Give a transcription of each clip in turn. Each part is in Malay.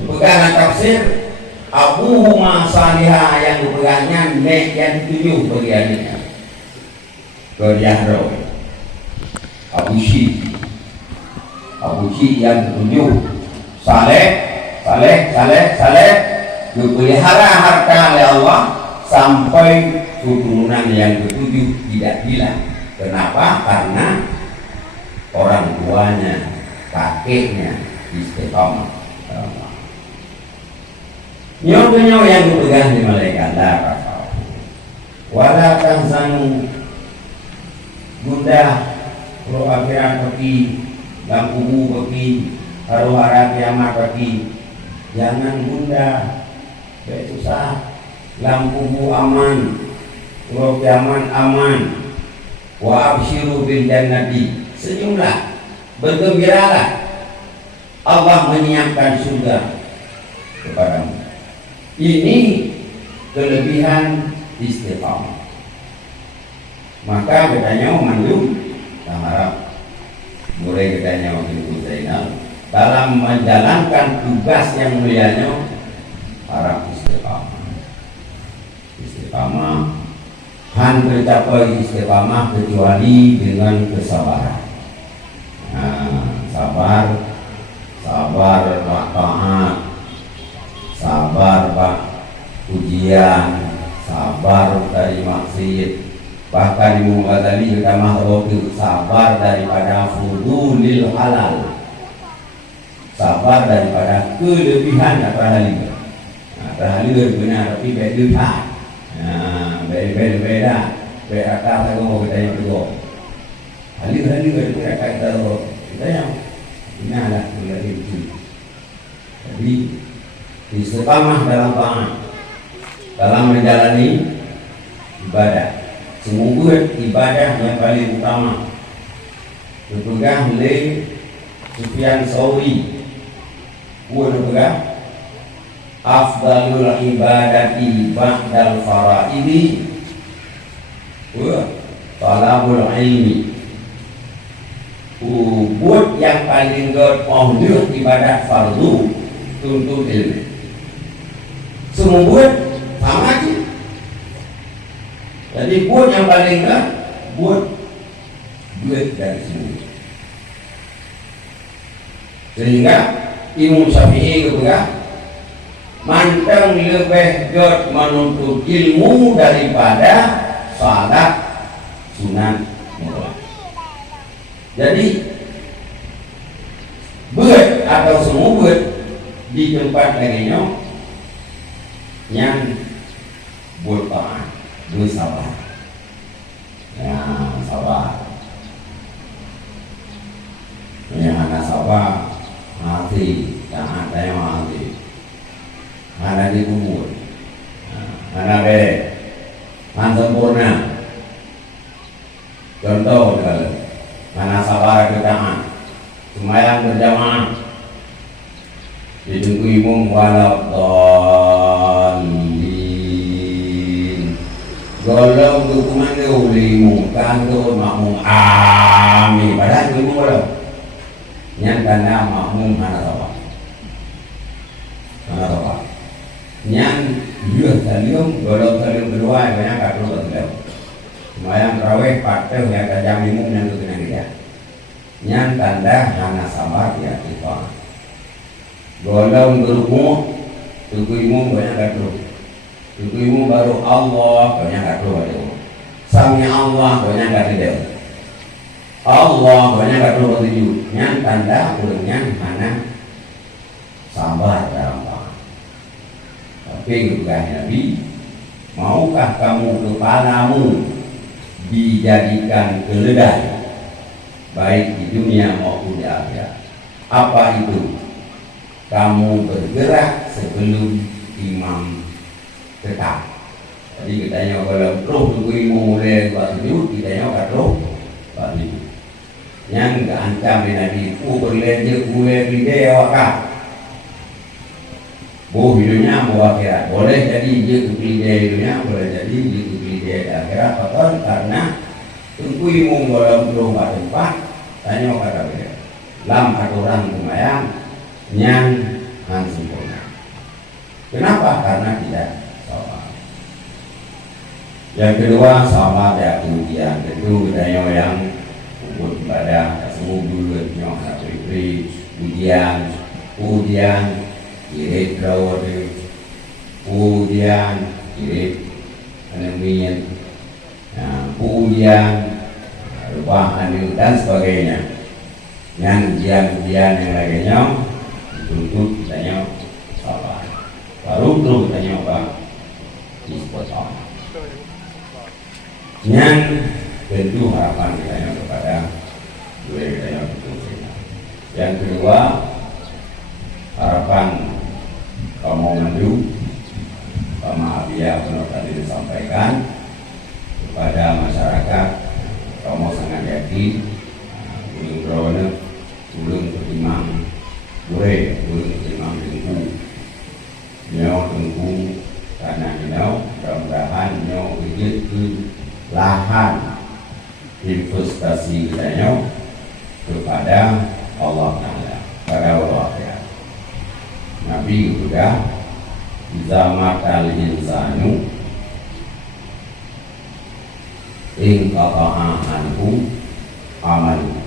Pegangan tafsir abuhuma salihah yang dipegangnya nek yang 7 bagiannya. Keryahro Abu Syih yang 7 saleh dipelihara harta oleh Allah sampai keturunan yang ke-7 tidak hilang. Kenapa? Karena orang tuanya, kakeknya istiqamah. Nyawa yang dipegang di malaikat darah. Wala tahzanu bunda pro akhirat pergi, lampu pergi, haru-hara kiamat pergi. Jangan bunda, susah. Lampu aman, pro kiamat aman. Wa absyiru bil jannati. Senyumlah, bergembiralah. Allah menyiapkan surga kepadamu. Ini kelebihan istiqamah. Maka katanya mandum harap mulai katanya waktu Zainal dalam menjalankan tugas yang mulianya harap istiqamah han tercapai istiqamah kecuali dengan kesabaran. Sabar pak taat, sabar pak ujian, sabar dari maksiat. Bahkan Imam Ghazali berkata sabar daripada fudulil halal, sabar daripada kelebihan halal. Halal benar tapi beda. Beda. Beda kata kamu kita yang kedua. Halal beda kata kita yang ini adalah menjadi itu. Jadi istiqamah dalam taat, dalam menjalani ibadah. Semoga ibadah yang paling utama dipegang oleh Sufyan Tsauri. Dipegang afdalul ibadati ba'dal faraidi talabul ilmi. Buat yang paling berpondok ibadah fardu tuntut ilmu. Semua buat sama aja. Jadi buat yang paling buat duit dari semua. Sehingga Imam Syafi'i juga mantang lebih jod menuntut ilmu daripada salat sunat mutlak. Jadi buat atau semua buat di tempat lainnya yang buat taat, buat sabar. Ya sabar. Yang anak sabar mati, yang ada yang mati. Ada dikubur, ada beda, man sempurna. Contoh kalau mana sabar kedaman, semayang berjamaah, ditunggu imam walau dolin, golong dukungan dulu kan tu makmum amin, padahal imam golong, nyatanya makmum mana sabar, Nyan iya talium golong talium kedua banyak kado talium. Semayang raweh partai yang kajam imum yang tu kena dia. Nyan tanda hana sabar ya kita. Golong berumu tuku imum banyak kado. Tuku imum baru Allah banyak kado ada. Sami Allah banyak kado dia. Allah banyak kado tuju. Nyan tanda ulangnya hana sabar dalam tapi Nabi, maukah kamu kepalamu dijadikan keledai baik di dunia maupun di akhirat? Apa itu? Kamu bergerak sebelum imam tetap. Jadi kitanya kalau roh tunggu mulai buat sujud, kitanya kalau buat sujud. Yang keancam Nabi, berlenjak mulai bidai awak. Hidupnya mau akhirat boleh jadi dia kepilih hidupnya, boleh jadi dia kepilih akhirat. Betul, karena tunggu imum dalam rumah tempat tanya kata beliau lam aturan sembahyang nyan han sempurna. Kenapa? Karena tidak sholat. Yang kedua, sholat ya kemudian tentu budaya yang untuk ibadah semua bulat yang beri ujian irit rawat ujian irit anemin ujian rubahan dan sebagainya. Yang ujian yang lainnya dituntut kitanya sholat. Baru terus kitanya apa? Disebut sholat. Yang tentu harapan kitanya kepada dua kitanya betul. Yang kedua, harapan kaum mandu sama Abia benar tadi disampaikan kepada masyarakat kaum sangat yakin belum berona belum tertimang belum tertimang tengku karena mudah-mudahan itu lahan investasi kita kepada Allah Ta'ala pada Allah Ta'ala. Nabi juga zamatal insanu in qata'a anhu amalu.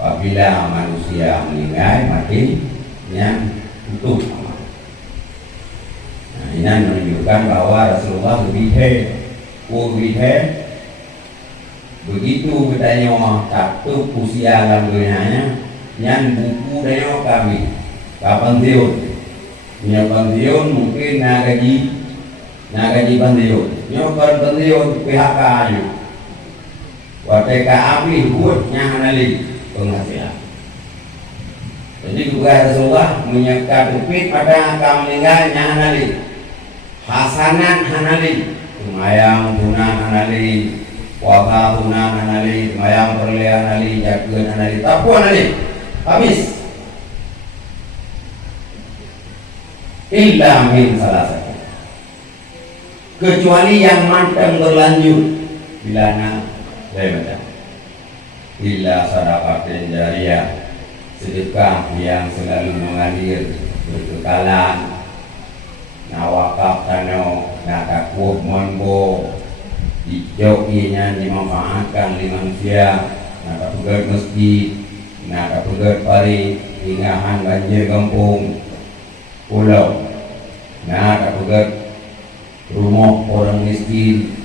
Apabila manusia meninggal mati yang tutup amal. Nah, ini menunjukkan bahwa Rasulullah lebih begitu bertanya satu usia dalam dunianya yang buku daya kami kapan pensiun mungkin gaji pensiun nyokan pensiun PHK aja WTK api buatnya hanali penghasilan. Jadi juga Rasulullah menyekat upit pada kaum meninggalnya hanali hasanat hanali semayang tunang hanali waka tunang hanali semayang perlian hanali jaga hanali tapuan hanali habis illa min salah satu kecuali yang mantap berlanjut bilana saya baca illa sadaqatin jariyah sedekah yang selalu mengalir berkekalan nawakaf tano nakakuh monbo dijokinya dimanfaatkan di manusia nakapugat masjid nakapugat pari hingahan banjir kampung pulau nakapugat rumah orang miskin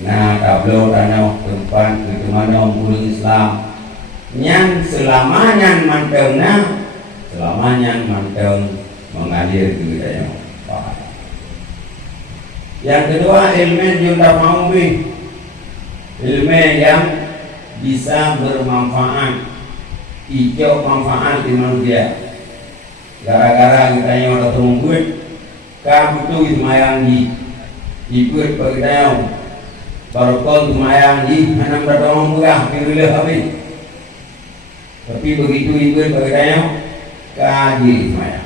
nakablo tanah tempat ke mana pulau Islam yang selamanya manteng mengalir ke budaya. Yang kedua, ilmu yang ilmu yang bisa bermanfaat, hijau manfaat di manusia. Gara-gara kita yang ada tungguin, kamu itu lumayan ikut berkaitan, baru kau lumayan anak bertolong murah, pilih habis. Tapi begitu ikut berkaitan, kaji lumayan.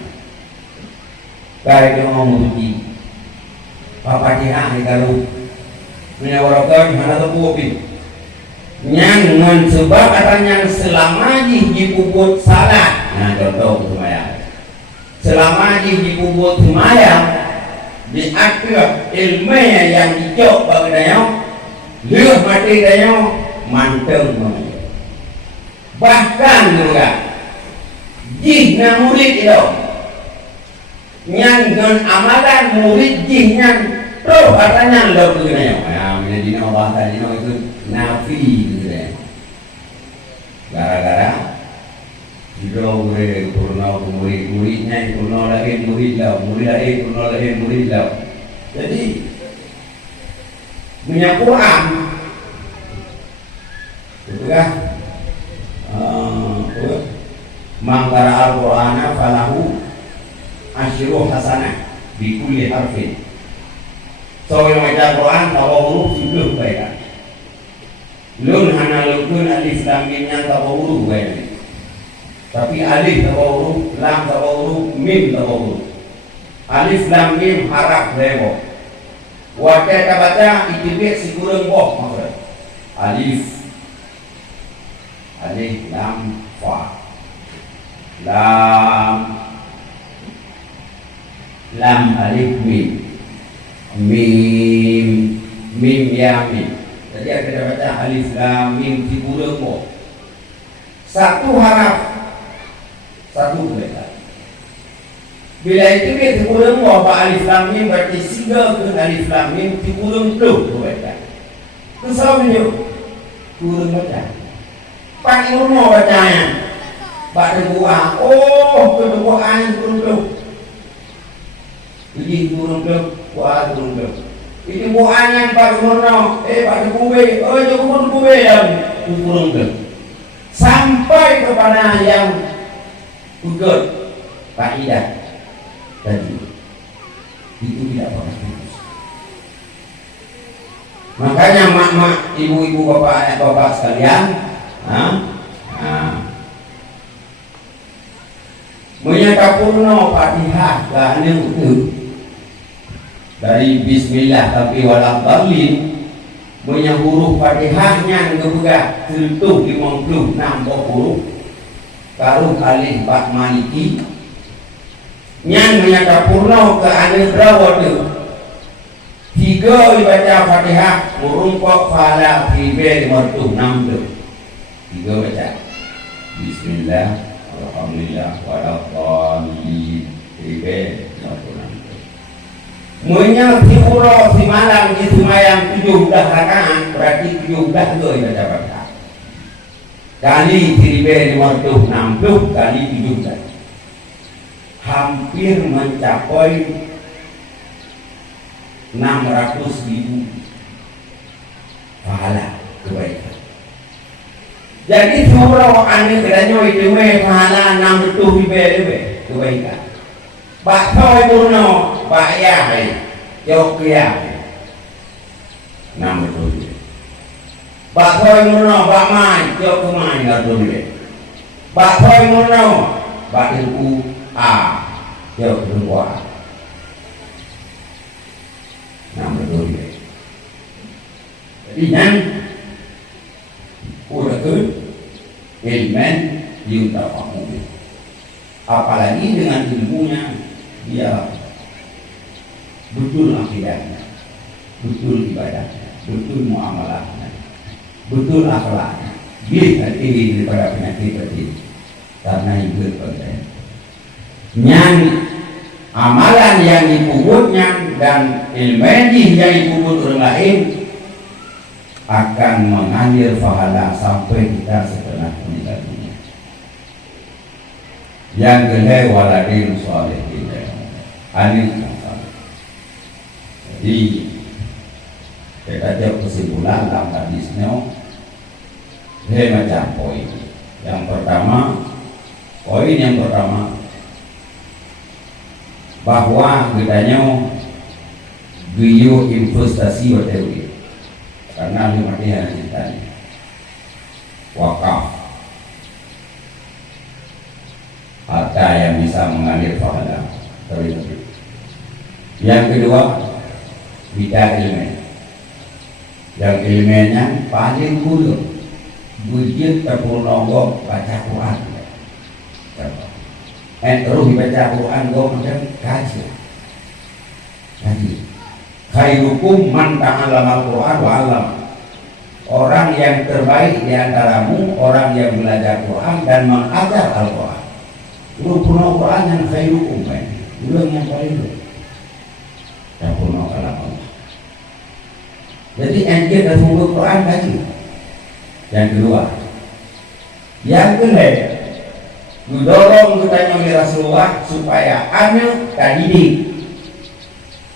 Kaya itu mau muti. Papa dia kalau menyawarakan mana tu kopi. Nyangan sebab katanya selama dipuput salat. Nah contoh sembahyang. Selama dipuput sembahyang diatur ilmu yang dijauh bagiannya, lihat mati dia manteng banget. Bahkan juga jihna murid itu nyangan amalan murid jihnya terus katanya lo begini ya menjadi bahasa itu nafi gitu ya gara-gara hidup muridnya kurna lagi murid lah jadi punya Quran itu kan mangkara al-Qur'ana falahu asyruh hasanah bi kulli harfin. So yang baca Quran tahu huruf sudah baik. Lun hana lukun alif lam mimnya tahu huruf baik. Tapi alif tahu huruf, lam tahu huruf, mim tahu huruf. Alif lam mim haraf lewo. Waktu kita baca itibik si kurang boh maksud. Alif lam fa, lam, lam alif mim, mim, mim ya mim. Jadi kita baca alif lam mim di burung. Satu haraf, satu tulisan. Bila itu kita kurang bawa alif lam mim berarti singa ke alif lam mim di kurang tu baca. Tu sahaja kurang baca. Pakai rumah bacanya. Baca buah. Oh, tu buah kurang tu. Jadi kurang tu, buah kurang tu. Ini buahnya pakai rumah. Pakai kue. Oh, jangan kue yang kurang tu. Sampai kepada yang ugut faedah tadi itu tidak pernah putus. Makanya mak-mak, ibu-ibu, bapak sekalian, menyatakan Fatihah gane itu dari Bismillah tapi waladzallin, punya huruf Fatihahnya juga tentu 56 huruf. Kalau alif ba maliki yang menyatakan ke aneh berawal itu tiga dibaca Fatihah merungkok fala fibe mertu 6 tiga baca Bismillah alhamdulillah waladzallin fibe mertu 6 menyang urah si malam di semayang 17 rakaat berarti 17 baca Fatihah kali fibe mertu 60 kali 17 hampir mencapai 600.000 pahala kebaikan. Jadi surau ane kedanyo itu pahala 600.000 kebaikan. Bakso purno bayar jauh kia 600.000. Bakso purno bakmai jauh kemai 600.000. Bakso purno bakilku jauh keluar 600.000. Jadi yang udah ke ilmen diutamakan, apalagi dengan ilmunya dia betul akidahnya, betul ibadahnya, betul muamalahnya, betul akhlaknya, bisa tinggi daripada penyakit ini karena itu penting. Yang amalan yang dipuputnya dan ilmu yang dipuput orang lain akan mengalir pahala sampai kita setelah meninggal dunia. Yang kedua waladin sholihin, anak yang saleh. Jadi kita jawab kesimpulan dalam hadisnya macam poin. Yang pertama bahwa bedanya biyo investasi WTW karena lima ceritanya wakaf harta yang bisa mengalir pahala. Yang kedua bicara ilmu, yang ilmunya paling dulu bujit terpulang baca Quran. Terus dibaca Quran macam kaji. Khairukum man ta'allama al-Quran wa 'allama. Orang yang terbaik di antaramu orang yang belajar Quran dan mengajar Al-Quran. Purna Quran yang khairukum ulang yang paling dulu. Dan purna kalam Allah. Jadi anjir dan sumber Quran kaji. Yang kedua, mendorong kita oleh Rasulullah supaya anak didik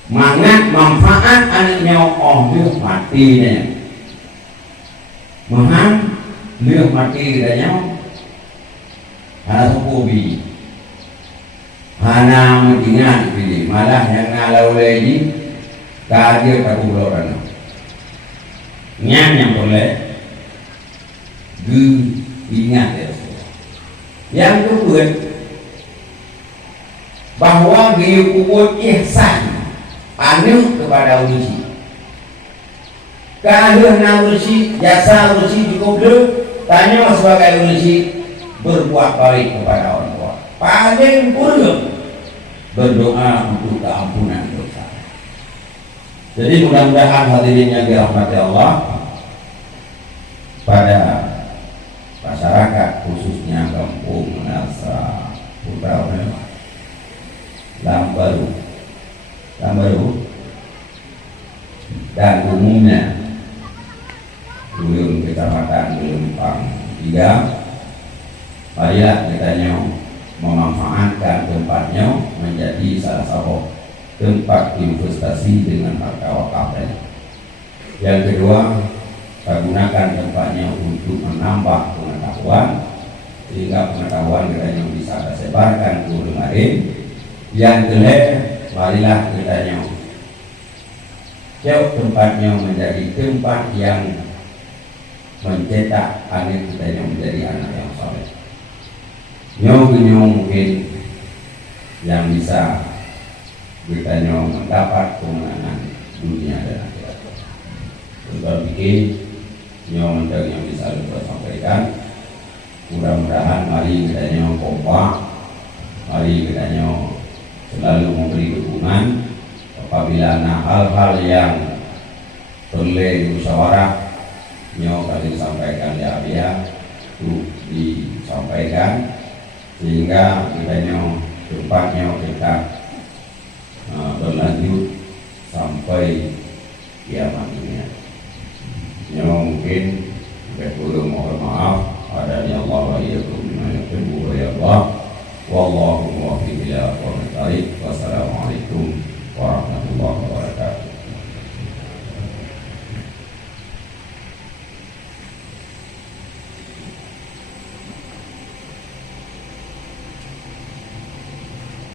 mangat manfaat anaknya dia matinya dia mati dia hana sukubi hana mengingat pilih malah yang ngalau lagi kadir kabuloran yang boleh diingat ya. Yang kedua bahwa diukur ihsan anu kepada urusi kalau urusi jasa urusi dikubur tanya sebagai urusi berbuat baik kepada orang tua. Paling kurang berdoa untuk keampunan dosa. Jadi mudah-mudahan hadirin yang dirahmati Allah, pada masyarakat khususnya kampung Nasa Putra Lambaru dan umumnya belum kecamatan Lempang 3, marilah kita memanfaatkan tempatnya menjadi salah satu tempat investasi dengan harga wakaf. Yang kedua, kita gunakan tempatnya untuk menambah pengetahuan sehingga pengetahuan kita yang bisa kita sebarkan ke orang lain. Yang kedua, marilah kita jauh tempatnya menjadi tempat yang mencetak anak kita yang menjadi anak yang soleh. Mungkin yang bisa kita mendapat kemenangan dunia dan akhirat. Untuk bikin yang bisa kita sampaikan, mudah-mudahan mari kita kompak, mari kita selalu memberi dukungan apabila ada hal-hal yang perlu musyawarah kalian sampaikan di Abia itu disampaikan sehingga kita tempatnya kita berlanjut sampai kiamat dunia. Mungkin kita perlu mohon maaf adanya Allah wa iyyakum bima yuhibbu wa yardah. Wallahu muwaffiq ila aqwamit thariq. Wassalamualaikum.